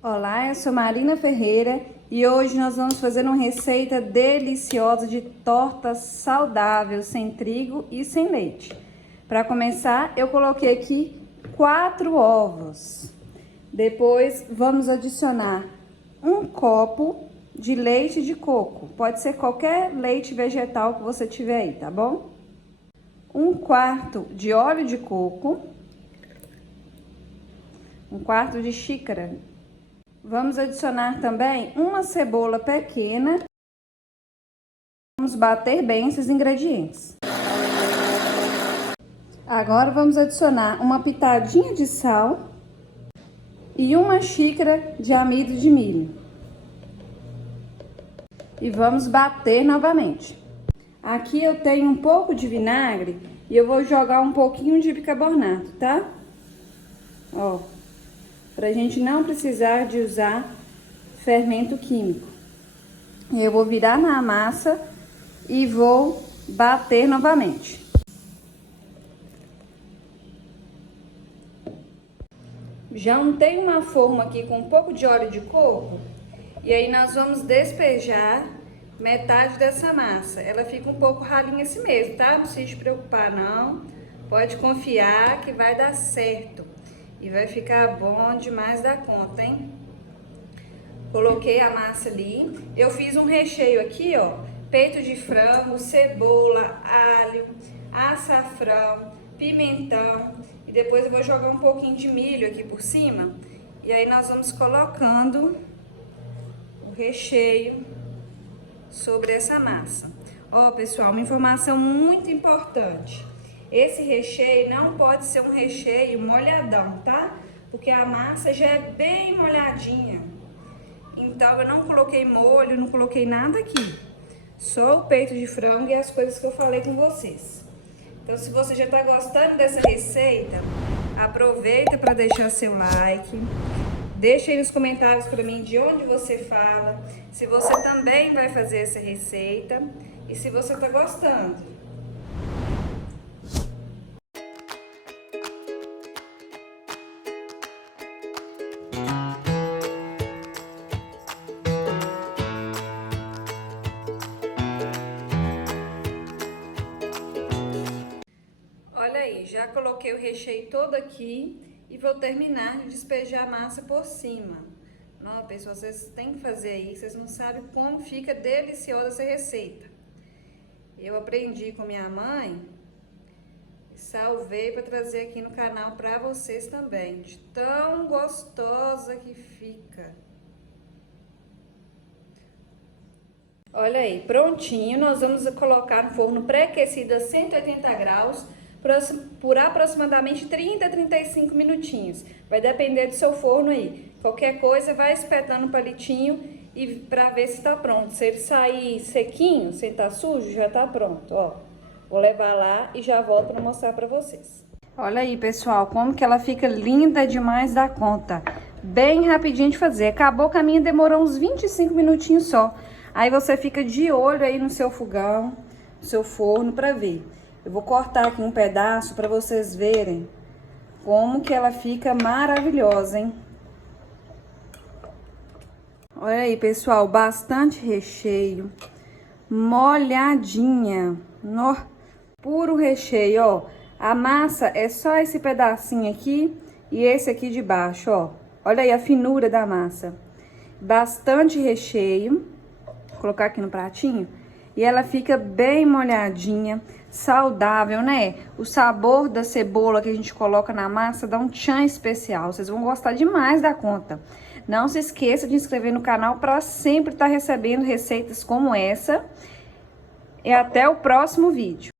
Olá, eu sou Marina Ferreira e hoje nós vamos fazer uma receita deliciosa de torta saudável, sem trigo e sem leite. Para começar, eu coloquei aqui 4 ovos. Depois, vamos adicionar 1 copo de leite de coco. Pode ser qualquer leite vegetal que você tiver aí, tá bom? 1/4 de óleo de coco. 1/4 de xícara. Vamos adicionar também uma cebola pequena. Vamos bater bem esses ingredientes. Agora vamos adicionar uma pitadinha de sal e 1 xícara de amido de milho. E vamos bater novamente. Aqui eu tenho um pouco de vinagre e eu vou jogar um pouquinho de bicarbonato, tá? Ó. Pra gente não precisar de usar fermento químico. Eu vou virar na massa e vou bater novamente. Já untei uma forma aqui com um pouco de óleo de coco e aí nós vamos despejar metade dessa massa. Ela fica um pouco ralinha assim mesmo, tá? Não precisa se preocupar não, pode confiar que vai dar certo. E vai ficar bom demais da conta, hein? Coloquei a massa ali. Eu fiz um recheio aqui, ó. Peito de frango, cebola, alho, açafrão, pimentão. E depois eu vou jogar um pouquinho de milho aqui por cima. E aí nós vamos colocando o recheio sobre essa massa. Ó, pessoal, uma informação muito importante. Esse recheio não pode ser um recheio molhadão, tá? Porque a massa já é bem molhadinha. Então, eu não coloquei molho, não coloquei nada aqui. Só o peito de frango e as coisas que eu falei com vocês. Então, se você já tá gostando dessa receita, aproveita para deixar seu like. Deixa aí nos comentários para mim de onde você fala. Se você também vai fazer essa receita e se você tá gostando. Olha aí, já coloquei o recheio todo aqui e vou terminar de despejar a massa por cima. Não, pessoal, vocês têm que fazer aí, vocês não sabem como fica deliciosa essa receita. Eu aprendi com minha mãe e salvei para trazer aqui no canal para vocês também, de tão gostosa que fica. Olha aí, prontinho, nós vamos colocar no forno pré-aquecido a 180 graus, por aproximadamente 30 a 35 minutinhos. Vai depender do seu forno aí. Qualquer coisa, vai espetando o palitinho e para ver se tá pronto. Se ele sair sequinho, sem tá sujo, já tá pronto, ó. Vou levar lá e já volto para mostrar para vocês. Olha aí, pessoal, como que ela fica linda demais da conta. Bem rapidinho de fazer. Acabou que a minha demorou uns 25 minutinhos só. Aí você fica de olho aí no seu fogão, no seu forno, para ver. Eu vou cortar aqui um pedaço para vocês verem como que ela fica maravilhosa, hein? Olha aí, pessoal, bastante recheio, molhadinha, no, puro recheio, ó. A massa é só esse pedacinho aqui e esse aqui de baixo, ó. Olha aí a finura da massa. Bastante recheio. Vou colocar aqui no pratinho. E ela fica bem molhadinha, saudável, né? O sabor da cebola que a gente coloca na massa dá um tchan especial. Vocês vão gostar demais da conta. Não se esqueça de inscrever no canal para sempre estar recebendo receitas como essa. E até o próximo vídeo.